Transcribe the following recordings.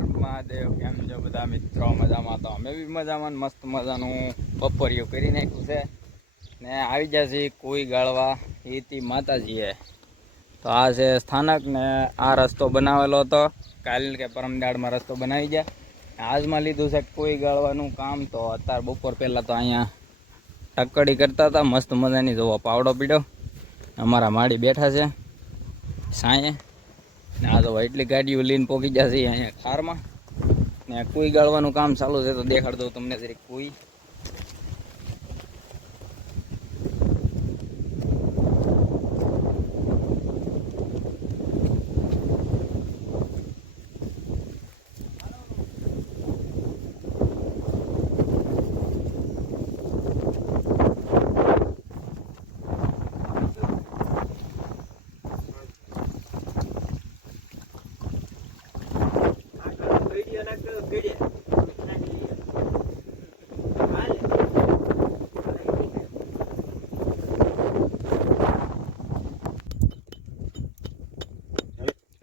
મહાદેવ કેમ છો બધા મિત્રો? મજામાં તો અમે બી મજામાં મસ્ત મજાનું બપોરિયું કરી નાખ્યું છે. ને આવી છે કોઈ ગાળવા એથી માતાજીએ. તો આ છે સ્થાનક ને આ રસ્તો બનાવેલો હતો. કાલ કે પરમ દાડમાં રસ્તો બનાવી ગયા. આજમાં લીધું છે કોઈ ગાળવાનું કામ. તો અત્યારે બપોર પહેલાં તો અહીંયા ટક્કડી કરતા હતા. મસ્ત મજાની જોવો પાવડો પીડ્યો. અમારા માળી બેઠા છે. સાંયે ને આ તો એટલી ગાડીઓ લઈને પોકી જશે અહીંયા ખારમાં. ને કોઈ ગાળવાનું કામ ચાલુ છે તો દેખાડ દઉં તમને જરીક કોઈ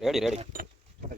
રેડી રેડી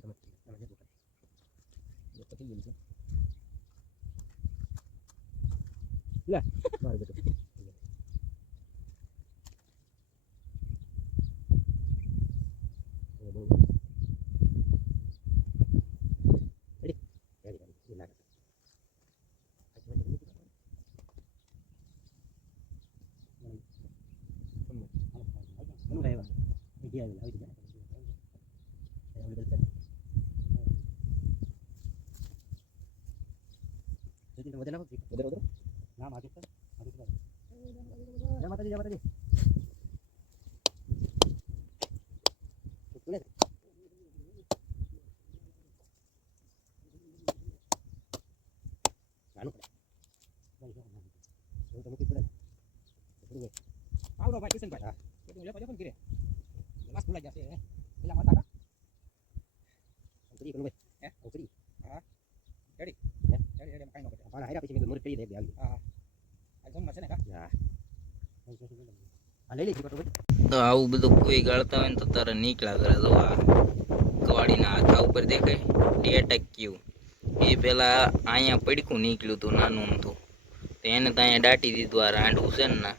તમે. એ પતી ગયું છે. લે, બહાર બેઠો. એ બહુ. Ready? Ready, ready. એ લાગે. કોનું લાવ્યા? એ ગયા આવી આવી ગયા. એ ઓલી બધી કરી. જલ્દી વધે નાખો. વધે વધે. ના પર. જય માતાજી જય માતાજી. ઉતરે. નાનું પડે. એવું તો મૂકી પડે. ઉતરી જાય. તું ભૂલાઈ જશે હે પેલા માતા કા ઉતરી કનું ભાઈ હે ઉતરી હા રેડી હે રેડી રેડી કાઈ નો કરે પાણા હારા પછી મેં મોર કરી દે આવી હા આ જમ છે ને કા હા આ લઈ લે જીપટો ભાઈ તો આવું બધું કોઈ ગાળતા હોય ને તો તારે નીકળ્યા કરે તો આ કવાડીના હાથા ઉપર દેખાય. ડેટક ક્યુ એ પેલા અહીંયા પડકું નીકળ્યું હતું નાનું હતું તો. એને તો અહીંયા દાટી દીધું આ રાંડવું છે ને ના.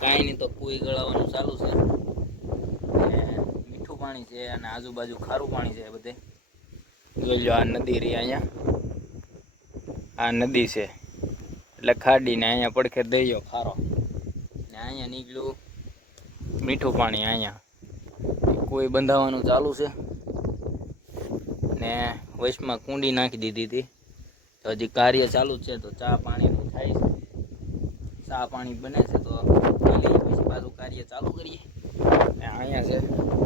કાંઈ નહીં તો કોઈ ગળાવાનું ચાલુ છે. પાણી છે અને આજુબાજુ ખારું પાણી છે બધે. જોઈ લો આ નદી રહી અહીંયા. આ નદી છે. એટલે ખાડીને અહીંયા પડખે દરિયો ખારો. ને અહીંયા નીકળ્યું મીઠું પાણી અહીંયા. કોઈ બંધાવાનું ચાલુ છે. ને વચમાં કુંડી નાખી દીધી હતી. તો હજી કાર્ય ચાલુ છે, તો ચા પાણી થાય છે. ચા પાણી બને છે, તો પછી કાર્ય ચાલુ કરીએ. ને અહીંયા છે.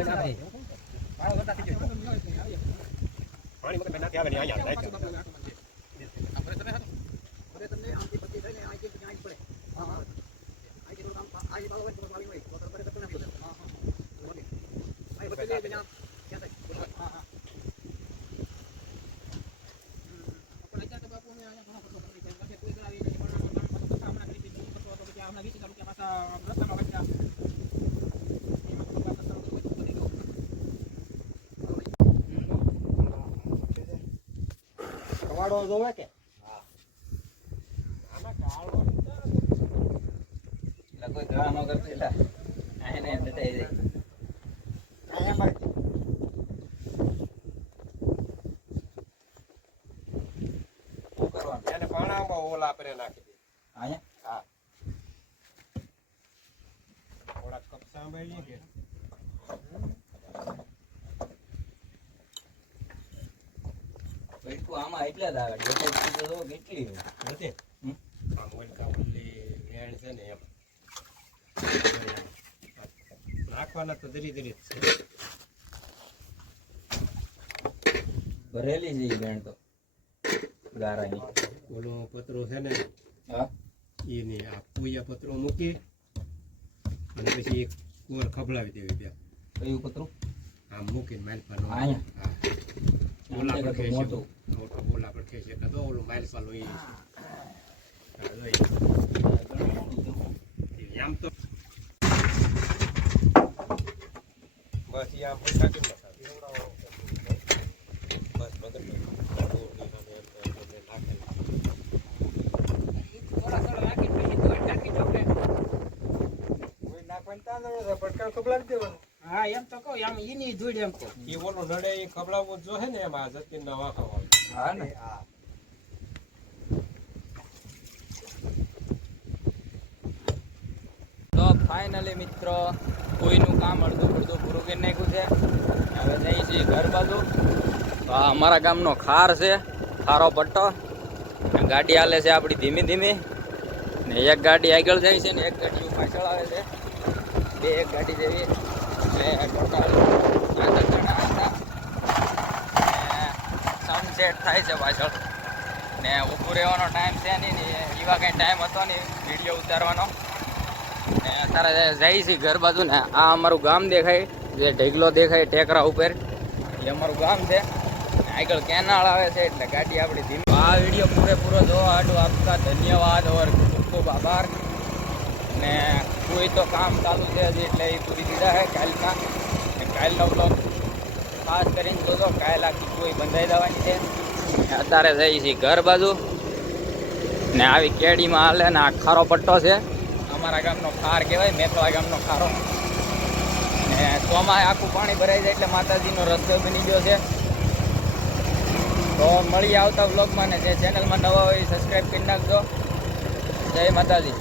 આપણે તમને આમ થી બધી કે આઈ પડે હા હા આઈ કે કામ તમને નાખી દો હા હા હા હા આપણે ત્યાં તો બાપુ ને અહીંયા ઘણો બધો કોઈ પણ સામના કરી દીધું તો પછી આમના વીસ રૂપિયા પાછા રસ્તામાં વચ્ચે કાળો જોવે કોઈ ઘા ન કરતો એટલે આને જાય અહીંયા મળે શું કરવાનું? એને પાણામાં ઓલા પરે નાખી દે. અહીંયા હા. થોડાક કપ સાંભળીએ કે? જ આવે. તો કેટલી ઓલી વેણ છે ને એમ નાખવાના તો ધીરે ધીરે છે. ભરેલી છે બેન તો. ગારાની. પત્રો પતરું છે ને હા? એની આ પૂયા પત્રો મૂકી અને પછી એક કોર ખભલાવી દેવી બે કયું પતરું? આમ મૂકીને માલ પર? હા. ઓલા આમ પર તો ખેંચે મોટું. મોટો ઓલા પર ખેંચે એટલે તો ઓલું માઇલ પાલું ઈ હા, જો ઈ. આમ તો બસ ઈ આમ પૈસા કેમ નથી બસ બગડ કોઈ નાખવાની તાંદડો છે પટકા કપલાવી દેવાનું હા એમ તો કહું આમ ઈની ધૂળ એમ કહું. ઈ ઓલો નડે એ ખબડાવવું જો હે ને એમાં આ જતી નવા આવે હા ને. હા. તો ફાઇનલી મિત્રો કોઈનું કામ અડધું અડધું પૂરું કરી નાખ્યું છે. હવે જઈ છીએ ઘર બાજુ. તો આ અમારા ગામનો ખાર છે ખારો પટ્ટો. ગાડી હાલે છે આપણી ધીમી ધીમી. ને એક ગાડી આગળ જાય છે ને એક ગાડી પાછળ આવે છે. બે એક ગાડી જેવી. સનસેટ થાય છે પાછળ ને ઊભું રહેવાનો ટાઈમ છે નહીં ને એવા કંઈ ટાઈમ હતો નહીં વીડિયો ઉતારવાનો ને અત્યારે જઈએ છીએ ઘર બાજુ ને આ અમારું ગામ દેખાય જે ઢેગલો દેખાય ટેકરા ઉપર એ અમારું ગામ છે આગળ કેનાળ આવે છે એટલે ગાડી આપણી ધીમી આ વીડિયો પૂરેપૂરો જોવા હાટું આપતા ધન્યવાદ, ઓર ખૂબ ખૂબ આભાર. ને કોઈ તો કામ ચાલુ છે હજી એટલે એ પૂરી દીધા છે કાલના. ને કાલનો બ્લોક ખાસ કરીને જોજો, કાલ આખી કોઈ બંધાઈ દેવાની છે. અત્યારે જઈએ છીએ ઘર બાજુ. ને આવી કેડીમાં હાલે ને આ ખારો પટ્ટો છે. અમારા ગામનો ખાર કહેવાય મેકવા ગામનો ખારો. ને ચોમાસે આખું પાણી ભરાઈ જાય એટલે માતાજીનો રસ્તો બની ગયો છે. તો મળી આવતા બ્લોગમાં ને જે ચેનલમાં નવા હોય સબસ્ક્રાઈબ કરી નાખજો. જય માતાજી.